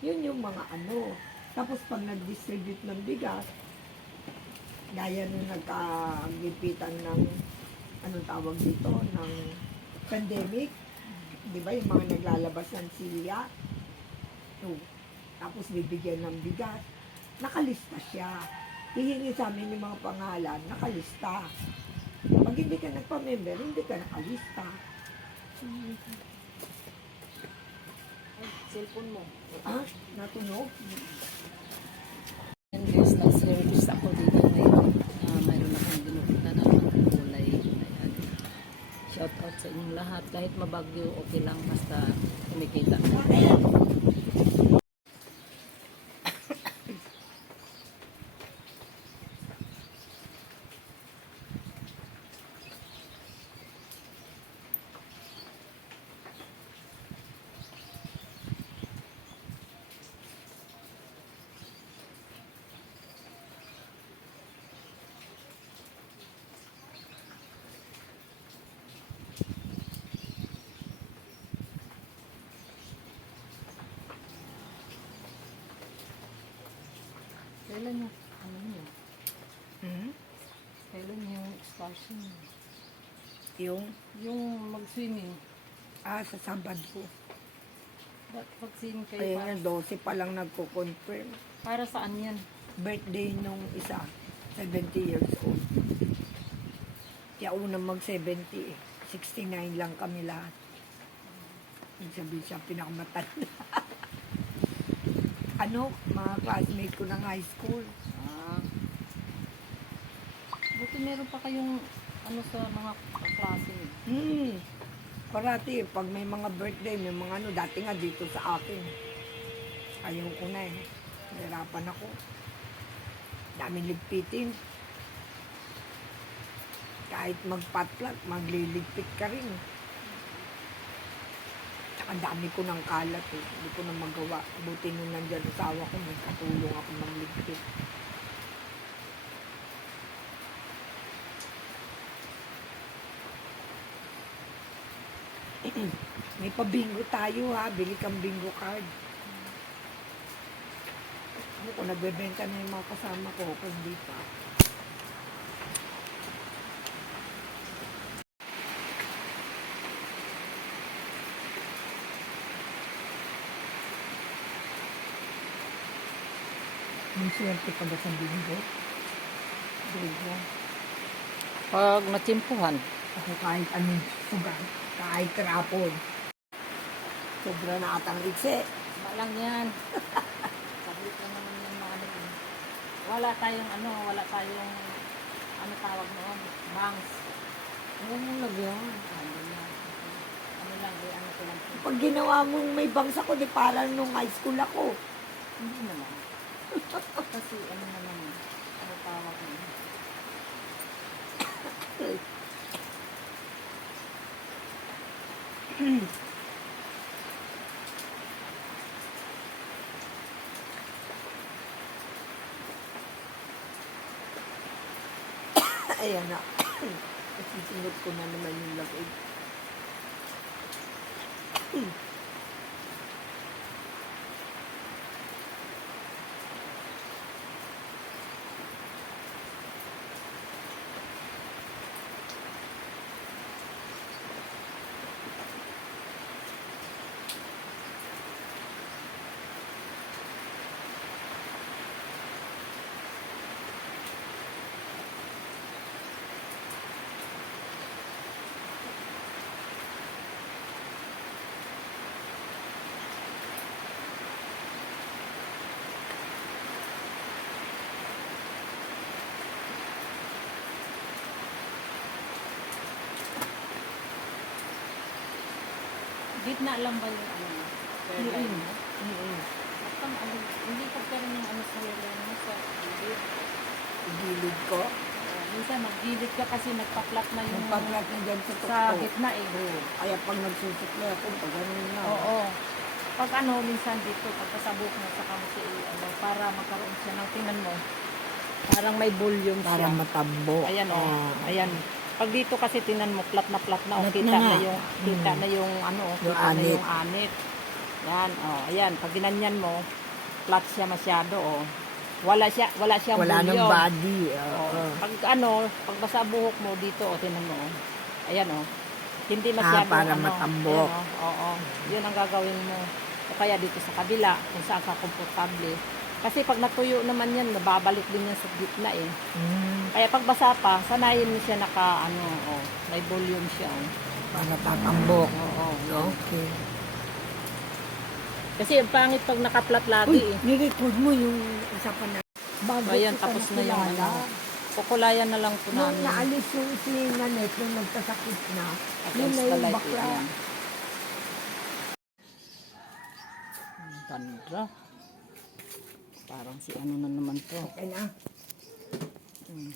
Yun yung mga ano. Tapos pag nag-distribute ng bigas, gaya nung nagkagipitan ng, anong tawag dito, ng pandemic, di ba yung mga naglalabas ng silya, no, tapos bibigyan ng bigas, nakalista siya. Hihingi sa amin yung mga pangalan, nakalista. Pag hindi ka nagpa-member, hindi ka nakalista. Cellphone mo. Ah, natunog? And guys, nag-service ako dito ngayon. Mayroon akong ginupitan ng kulay. Ayan. Shout out sa inyong lahat. Kahit mabagyo, okay lang. Basta kumikita. Kailan yung, ano niyo? Kailan yung excursion niyo? Yung mag-swimming. Sa Sabado. Pag-swimming kayo Kaya nga 12 pa lang nagko-confirm. para saan yan? Birthday nung isa, 70 years old. Kaya unang mag-70 eh. 69 lang kami lahat. Ibig sabihin siya pinakamatanda. Ano, mga classmate ko ng high school. Buti meron pa kayong ano sa mga klase. Parati, pag may mga birthday, may mga ano, dati nga dito sa akin. Ayaw ko na eh. Nahirapan ako. Daming ligpitin. Kahit magpatlat, magliligpit ka rin. Tsaka dami ko ng kalat eh. Hindi ko na magawa. Buti nung nandyan asawa ko, may katulong ako magligpit. May pabingo tayo ha. Bili kang bingo card. Ano ko, nagbebenta na yung mga kasama ko. Kung di pa. May swerte pa ba sa bingo? Bingo. Pag natsimpuhan, Ako kahit anong sugat. Kahit krapon. Sobra na atang ritse. lang yan. Sablit lang naman yung mga ano. Eh. Wala tayong ano tawag noon, banks. Ano lagyan? Ano lang, ano ko lang. Pag ginawa mong may bangs ako, di parang nung high school ako. Hindi naman. Kasi ano naman, ano tawag noon. Ayan na. Isisunod ko na naman yung lagay. Gitna lang ba yung ano mo? Airline mo? At ano, hindi ka pero yung ano sa airline mo sa gilid. Gilid ko. Minsan maggilid ka kasi nagpa-flap na yung Yung paglat na dyan sa tukto. sa gitna eh. Kaya pag nagsusukli ako, pag ganun na. Oo. Pag ano, minsan dito, pagkasabok na sa kamsi, ano, para magkaroon siya ng tingnan mo. Parang may volume Para siya. matambo. Ayan o. Ayan. Pag dito kasi tingnan mo, flat na o. Flat Kita na na nga. yung, kita na yung ano, Yung kita na anit. yung anit. Yan, oh, ayan. Pag ginanyan mo, flat siya masyado, oh. Wala siyang Wala nang bulyon. body. Oh. Pag pag basa buhok mo dito, oh, tinan mo, oh. Ayan, oh. Hindi masyado, para matambok. Ayan, oh. Oo. Yun ang gagawin mo. O kaya dito sa kabila, kung saan ka komportable. Kasi pag natuyo naman yan, nababalik din yan sa gitna, eh. Kaya pag basa pa, sanayin mo siya oh, may volume siya, oh. Para tatambok. Oo, Okay. Kasi ang pangit pag nakaplat lagi, eh. Nirecord mo yung isa pa na. Bago Ayan, kita tapos na yung nakilala. kukulayan na lang po Nung namin. naalis yung si Nanette, nung nagkasakit na, At yun na yung light, bakla. yan. Ang ganda. Parang si ano na naman to. Okay na. Hmm.